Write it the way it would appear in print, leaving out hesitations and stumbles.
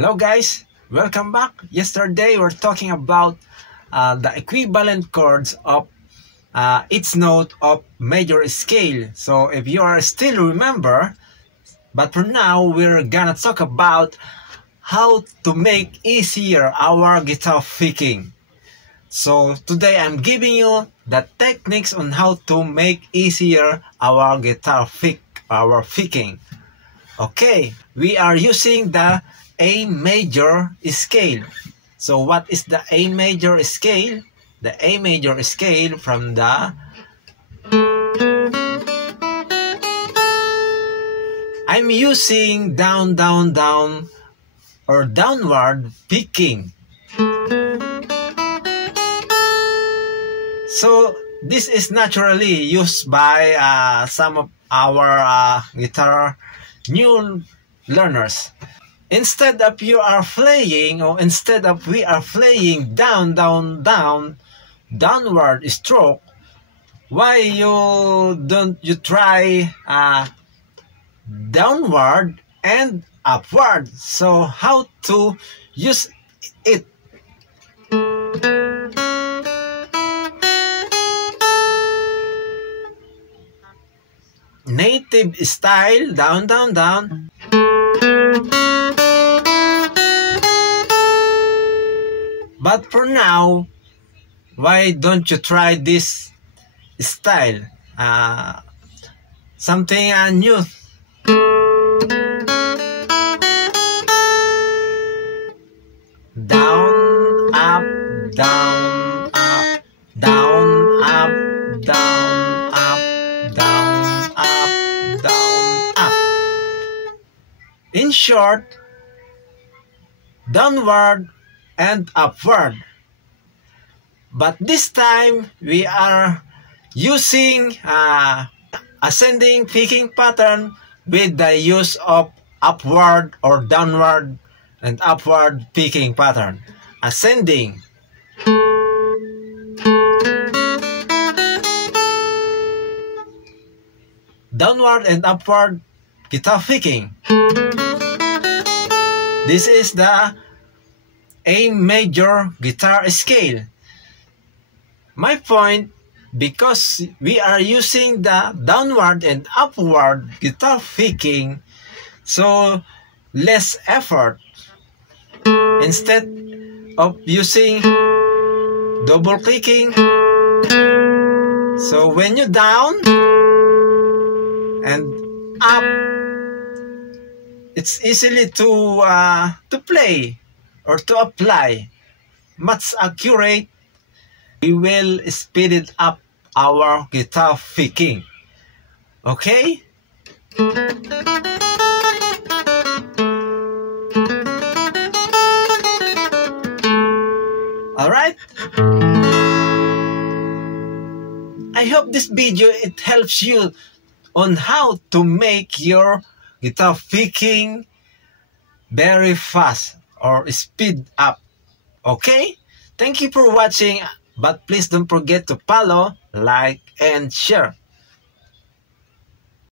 Hello guys, welcome back. Yesterday we're talking about the equivalent chords of its note of major scale. So if you are still remember, but for now we're gonna talk about how to make easier our guitar picking. So today I'm giving you the techniques on how to make easier our guitar picking. Okay, we are using the A major scale. So what is the A major scale? The A major scale from the I'm using down, down, down or downward picking. So this is naturally used by some of our guitar new learners. Instead of we are playing down, down, down, downward stroke, why you don't you try downward and upward? So how to use it? Native style, down, down, down. But for now, why don't you try this style? Something new. Down, up, down, up, down, up, down, up, down, up, down, up. In short, downward and upward. But this time we are using ascending picking pattern with the use of upward or downward and upward picking pattern. Ascending, downward and upward guitar picking. This is the A major guitar scale. My point, because we are using the downward and upward guitar picking, so less effort. Instead of using double clicking, so when you down and up, it's easily to play or to apply, much accurate. We will speed it up our guitar picking. Okay? Alright? I hope this video it helps you on how to make your guitar picking very fast or speed up. Okay? Thank you for watching, but please don't forget to follow, like, and share.